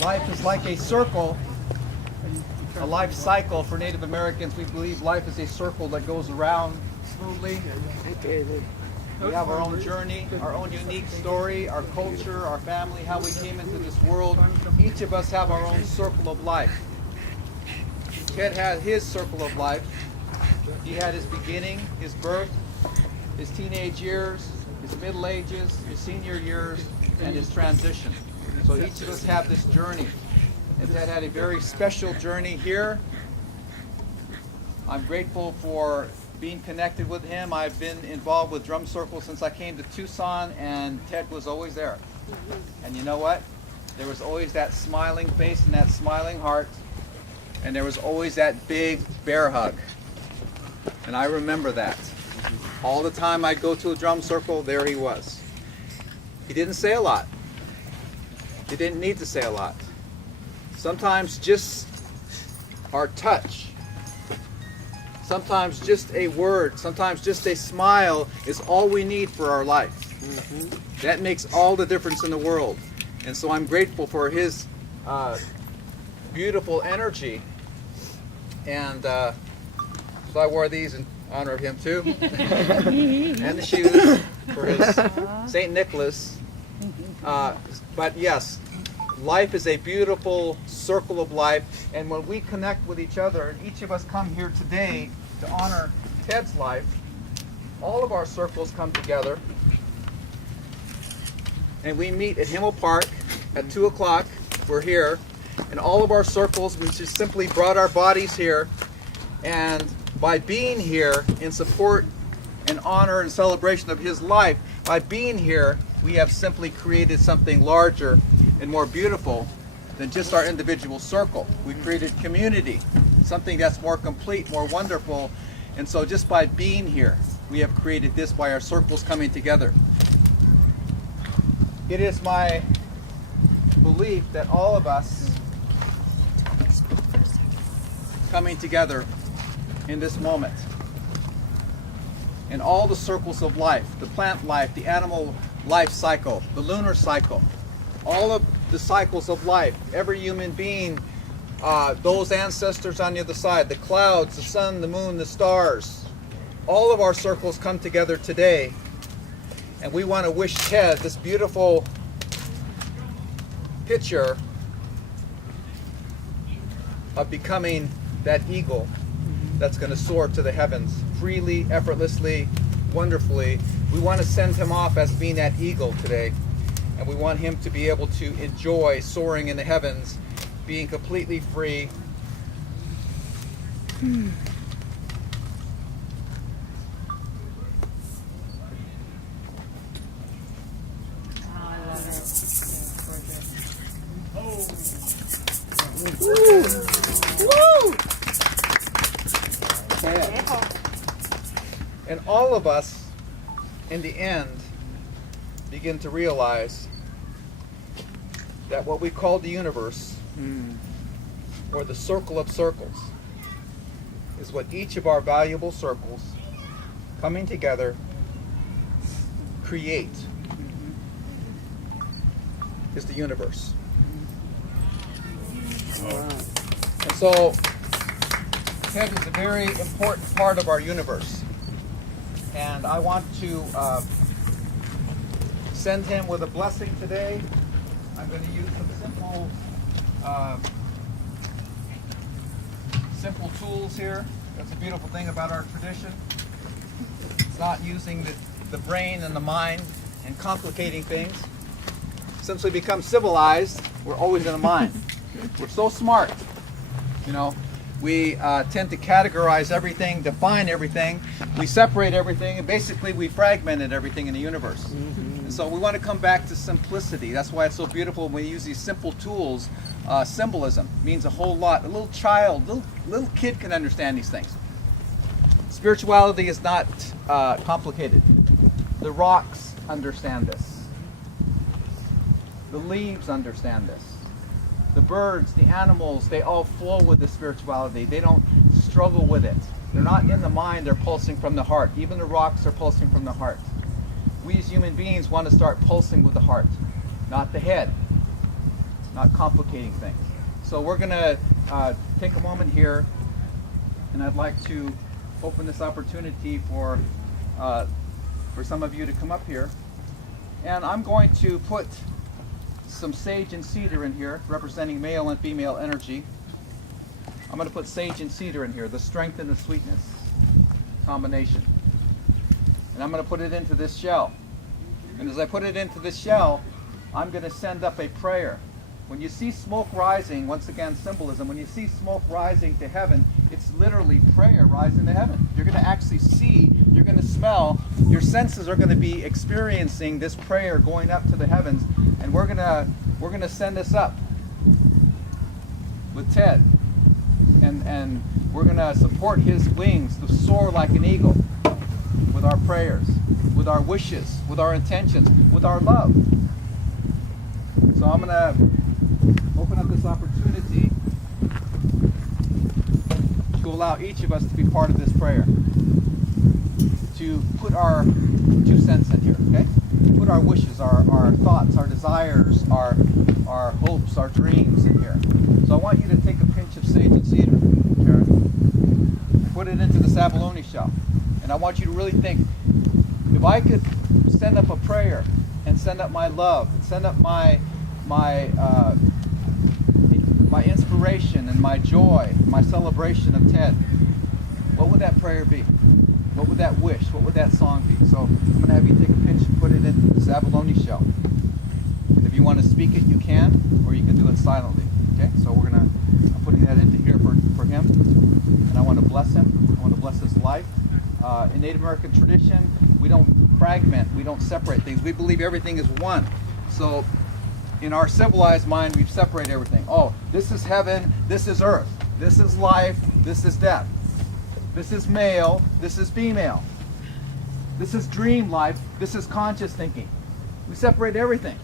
Life is like a circle, a life cycle. For Native Americans, we believe life is a circle that goes around smoothly. We have our own journey, our own unique story, our culture, our family, how we came into this world. Each of us have our own circle of life. Ted had his circle of life. He had his beginning, his birth, his teenage years, his middle ages, his senior years, and his transition. So each of us have this journey. And Ted had a very special journey here. I'm grateful for being connected with him. I've been involved with drum circles since I came to Tucson, and Ted was always there. And you know what? There was always that smiling face and that smiling heart, and there was always that big bear hug. And I remember that. All the time I'd go to a drum circle, there he was. He didn't say a lot. He didn't need to say a lot. Sometimes just our touch, sometimes just a word, sometimes just a smile is all we need for our life. That makes all the difference in the world. And so I'm grateful for his beautiful energy. And so I wore these in honor of him too. And the shoes for his St. Nicholas. But yes, life is a beautiful circle of life, and when we connect with each other, and each of us come here today to honor Ted's life, all of our circles come together, and we meet at Himmel Park at 2 o'clock. We're here, and all of our circles, we just simply brought our bodies here, and by being here in support and honor and celebration of his life, by being here, we have simply created something larger and more beautiful than just our individual circle. We created community, something that's more complete, more wonderful. And so just by being here, we have created this by our circles coming together. It is my belief that all of us coming together in this moment, in all the circles of life, the plant life, the animal life cycle, the lunar cycle, all of the cycles of life, every human being, those ancestors on the other side, the clouds, the sun, the moon, the stars, all of our circles come together today, and we want to wish Ted this beautiful picture of becoming that eagle that's going to soar to the heavens freely, effortlessly, wonderfully. We want to send him off as being that eagle today, and we want him to be able to enjoy soaring in the heavens, being completely free. And all of us, in the end, begin to realize that what we call the universe, or the circle of circles, is what each of our valuable circles coming together create, is the universe. And so Ted is a very important part of our universe, and I want to send him with a blessing today. I'm going to use some simple tools here. That's a beautiful thing about our tradition. It's not using the brain and the mind and complicating things. Since we become civilized, we're always in the mind. We're so smart, you know. We tend to categorize everything, define everything. We separate everything, and basically we fragmented everything in the universe. And so we want to come back to simplicity. That's why it's so beautiful when we use these simple tools. Symbolism means a whole lot. A little child, little kid can understand these things. Spirituality is not complicated. The rocks understand this. The leaves understand this. The birds, the animals, they all flow with the spirituality. They don't struggle with it. They're not in the mind, they're pulsing from the heart. Even the rocks are pulsing from the heart. We as human beings want to start pulsing with the heart, not the head. not complicating things. So we're going to take a moment here, and I'd like to open this opportunity for some of you to come up here. And I'm going to put some sage and cedar in here, representing male and female energy. I'm going to put sage and cedar in here, the strength and the sweetness combination. And I'm going to put it into this shell. And as I put it into this shell, I'm going to send up a prayer. When you see smoke rising, once again symbolism, when you see smoke rising to heaven, it's literally prayer rising to heaven. You're going to actually see, you're going to smell, your senses are going to be experiencing this prayer going up to the heavens, and we're going to send this up with Ted. And we're going to support his wings to soar like an eagle with our prayers, with our wishes, with our intentions, with our love. So I'm going to open up this opportunity to allow each of us to be part of this prayer, to put our 2 cents in here, okay? Put our wishes, our thoughts, our desires, our hopes, our dreams in here. So I want you to take a pinch of sage and cedar, Karen, put it into the abalone shell, and I want you to really think, if I could send up a prayer and send up my love, and send up my inspiration and my joy, my celebration of Ted, what would that prayer be? What would that wish? What would that song be? So I'm going to have you take a pinch and put it into this abalone shell. And if you want to speak it, you can, or you can do it silently. Okay? So I'm putting that into here for him, and I want to bless him. I want to bless his life. In Native American tradition, we don't fragment, we don't separate things. We believe everything is one. So in our civilized mind, we've separated everything. Oh, this is heaven, this is earth, this is life, this is death. This is male, this is female. This is dream life, this is conscious thinking. We separate everything.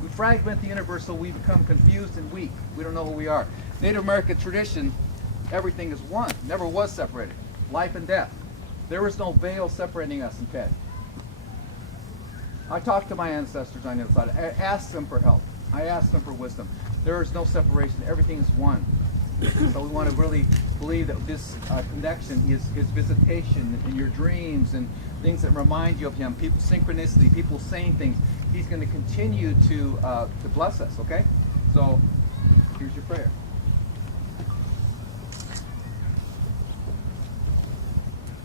We fragment the universe so we become confused and weak. We don't know who we are. Native American tradition, everything is one, never was separated. Life and death. There is no veil separating us in Ted. I talked to my ancestors on the other side. I asked them for help. I asked them for wisdom. There is no separation. Everything is one. So we want to really believe that this connection is his visitation in your dreams and things that remind you of him. People, synchronicity, people saying things. He's going to continue to bless us. Okay. So here's your prayer.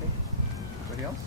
Okay. Anybody else?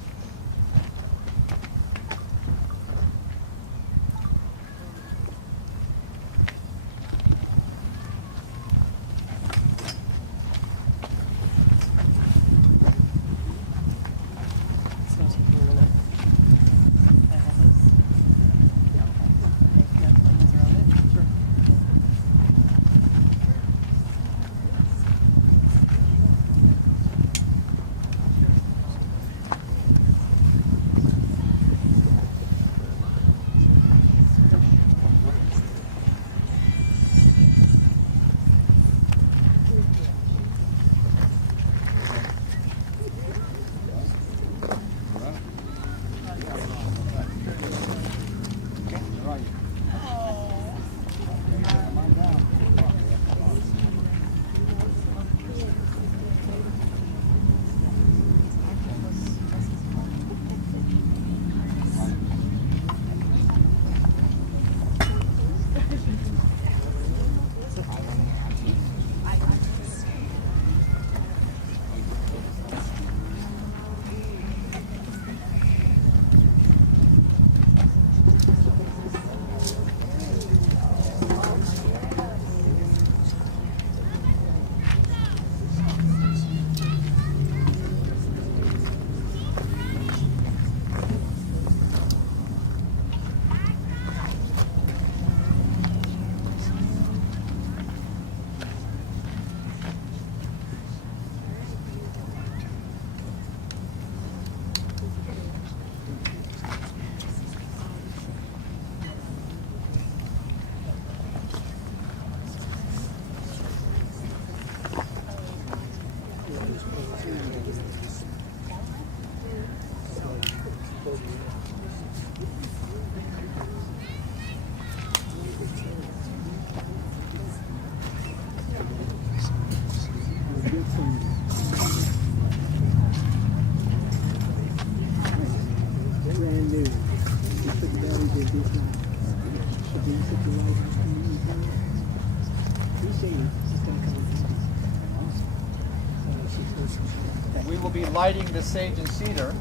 We will be lighting the sage and cedar,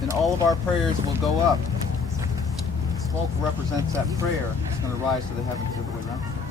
and all of our prayers will go up. Smoke represents that prayer. It's going to rise to the heavens the other way around.